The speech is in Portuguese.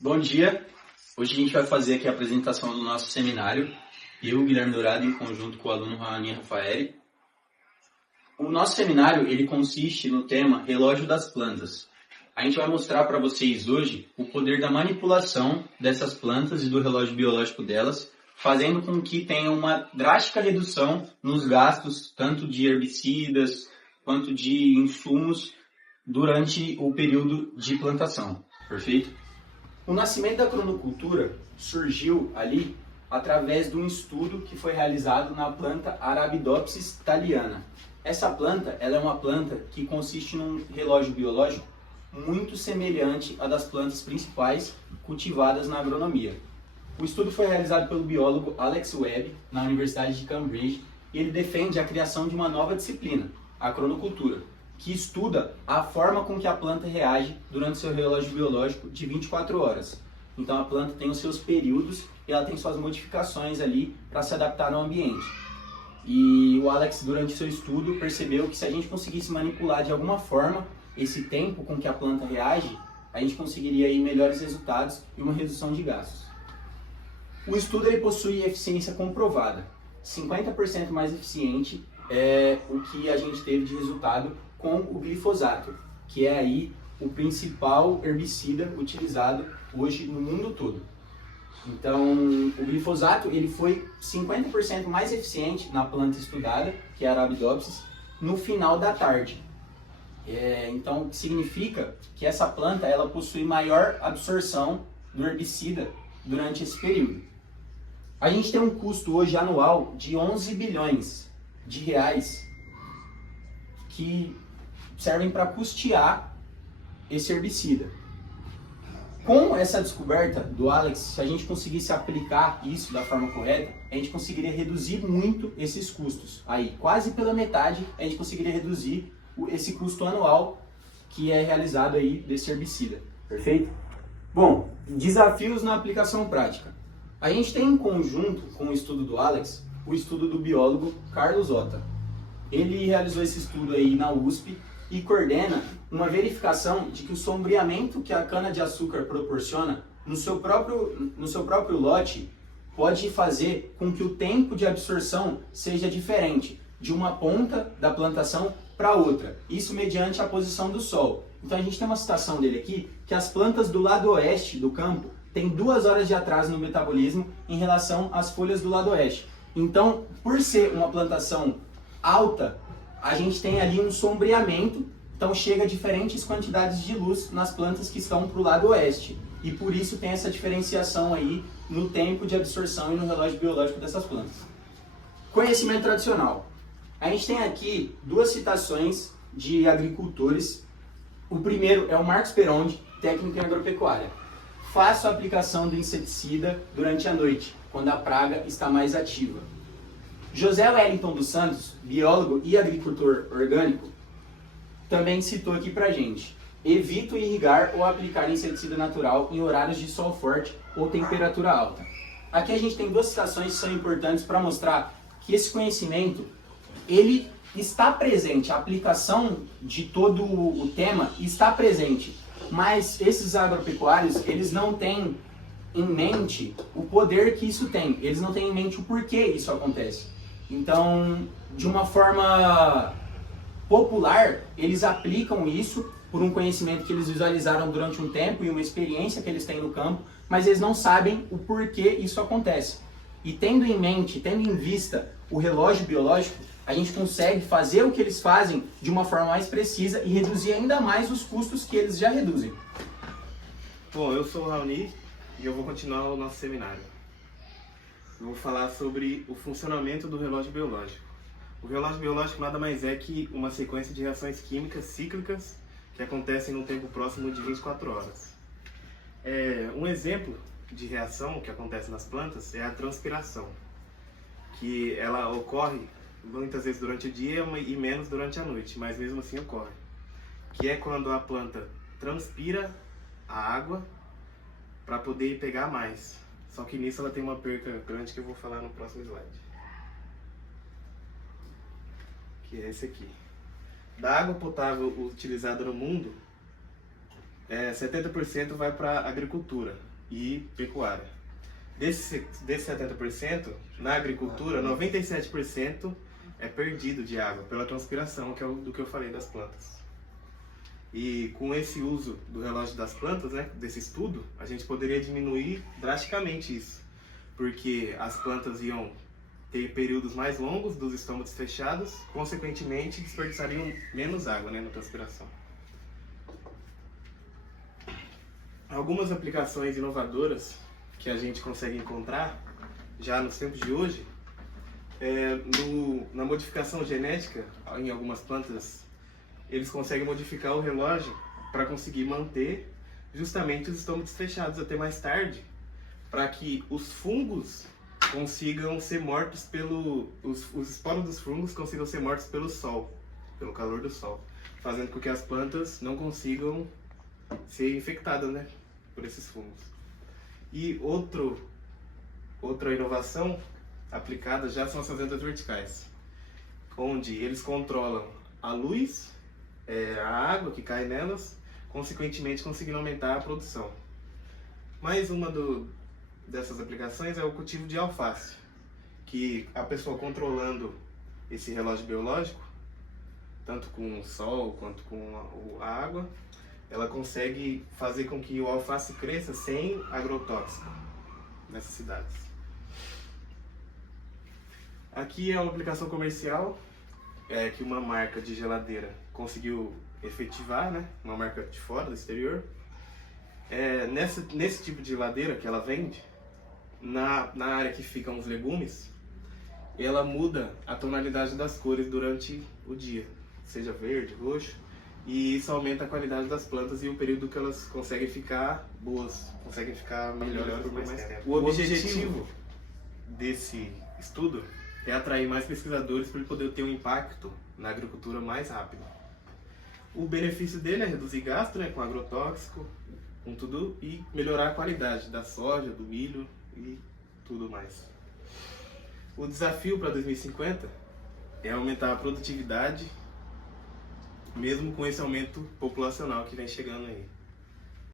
Bom dia! Hoje a gente vai fazer aqui a apresentação do nosso seminário. Eu, Guilherme Dourado, em conjunto com o aluno Raoni Rafaeli. O nosso seminário ele consiste no tema Relógio das Plantas. A gente vai mostrar para vocês hoje o poder da manipulação dessas plantas e do relógio biológico delas, fazendo com que tenha uma drástica redução nos gastos, tanto de herbicidas quanto de insumos, durante o período de plantação. Perfeito? O nascimento da cronocultura surgiu ali através de um estudo que foi realizado na planta Arabidopsis thaliana. Essa planta ela é uma planta que consiste num relógio biológico muito semelhante à das plantas principais cultivadas na agronomia. O estudo foi realizado pelo biólogo Alex Webb, na Universidade de Cambridge, e ele defende a criação de uma nova disciplina, a cronocultura, que estuda a forma com que a planta reage durante seu relógio biológico de 24 horas. Então a planta tem os seus períodos e ela tem suas modificações ali para se adaptar ao ambiente. E o Alex, durante seu estudo, percebeu que se a gente conseguisse manipular de alguma forma esse tempo com que a planta reage, a gente conseguiria aí melhores resultados e uma redução de gastos. O estudo ele possui eficiência comprovada. 50% mais eficiente é o que a gente teve de resultado com o glifosato, que é aí o principal herbicida utilizado hoje no mundo todo. Então, o glifosato ele foi 50% mais eficiente na planta estudada, que é a Arabidopsis, no final da tarde. Então, significa que essa planta ela possui maior absorção do herbicida durante esse período. A gente tem um custo hoje anual de 11 bilhões de reais que servem para custear esse herbicida. Com essa descoberta do Alex, se a gente conseguisse aplicar isso da forma correta, a gente conseguiria reduzir muito esses custos. Aí, quase pela metade, a gente conseguiria reduzir esse custo anual que é realizado aí desse herbicida. Perfeito? Bom, desafios na aplicação prática. A gente tem em conjunto com o estudo do Alex, o estudo do biólogo Carlos Otta. Ele realizou esse estudo aí na USP e coordena uma verificação de que o sombreamento que a cana-de-açúcar proporciona no seu próprio lote pode fazer com que o tempo de absorção seja diferente de uma ponta da plantação para outra. Isso mediante a posição do sol. Então a gente tem uma citação dele aqui, que as plantas do lado oeste do campo têm 2 horas de atraso no metabolismo em relação às folhas do lado oeste. Então, por ser uma plantação alta, a gente tem ali um sombreamento, então chega diferentes quantidades de luz nas plantas que estão para o lado oeste. E por isso tem essa diferenciação aí no tempo de absorção e no relógio biológico dessas plantas. Conhecimento tradicional. A gente tem aqui 2 citações de agricultores. O primeiro é o Marcos Perondi, técnico em agropecuária. Faça a aplicação do inseticida durante a noite, quando a praga está mais ativa. José Wellington dos Santos, biólogo e agricultor orgânico, também citou aqui pra gente: evito irrigar ou aplicar inseticida natural em horários de sol forte ou temperatura alta. Aqui a gente tem 2 citações que são importantes para mostrar que esse conhecimento ele está presente, a aplicação de todo o tema está presente, mas esses agropecuários eles não têm em mente o poder que isso tem, eles não têm em mente o porquê isso acontece. Então, de uma forma popular, eles aplicam isso por um conhecimento que eles visualizaram durante um tempo e uma experiência que eles têm no campo, mas eles não sabem o porquê isso acontece. E tendo em mente, tendo em vista o relógio biológico, a gente consegue fazer o que eles fazem de uma forma mais precisa e reduzir ainda mais os custos que eles já reduzem. Bom, eu sou o Raoni e eu vou continuar o nosso seminário. Eu vou falar sobre o funcionamento do relógio biológico. O relógio biológico nada mais é que uma sequência de reações químicas cíclicas que acontecem num tempo próximo de 24 horas. Um exemplo de reação que acontece nas plantas é a transpiração, que ela ocorre muitas vezes durante o dia e menos durante a noite, mas mesmo assim ocorre. Que é quando a planta transpira a água para poder pegar mais. Só que nisso ela tem uma perca grande que eu vou falar no próximo slide. Que é esse aqui. Da água potável utilizada no mundo, 70% vai para agricultura e pecuária. Desse 70%, na agricultura, 97% é perdido de água pela transpiração, que é do que eu falei das plantas. E com esse uso do relógio das plantas, né, desse estudo, a gente poderia diminuir drasticamente isso, porque as plantas iam ter períodos mais longos dos estômagos fechados, consequentemente desperdiçariam menos água, né, na transpiração. Algumas aplicações inovadoras que a gente consegue encontrar já nos tempos de hoje na modificação genética em algumas plantas. Eles conseguem modificar o relógio para conseguir manter justamente os estômagos fechados até mais tarde, para que os fungos consigam ser mortos os esporos dos fungos consigam ser mortos pelo sol, pelo calor do sol, fazendo com que as plantas não consigam ser infectadas, né, por esses fungos. E outra inovação aplicada já são as fazendas verticais, onde eles controlam a luz, a água que cai nelas, consequentemente conseguindo aumentar a produção. Mais uma dessas aplicações é o cultivo de alface, que a pessoa controlando esse relógio biológico, tanto com o sol quanto com a água, ela consegue fazer com que o alface cresça sem agrotóxico nessas cidades. Aqui é uma aplicação comercial que uma marca de geladeira conseguiu efetivar, né? Uma marca de fora, do exterior. Nesse tipo de geladeira que ela vende, na área que ficam os legumes, ela muda a tonalidade das cores durante o dia, seja verde, roxo, e isso aumenta a qualidade das plantas e o período que elas conseguem ficar boas, conseguem ficar melhores por mais tempo. O objetivo desse estudo é atrair mais pesquisadores para ele poder ter um impacto na agricultura mais rápido. O benefício dele é reduzir gasto, né, com agrotóxico, com tudo, e melhorar a qualidade da soja, do milho e tudo mais. O desafio para 2050 é aumentar a produtividade, mesmo com esse aumento populacional que vem chegando aí.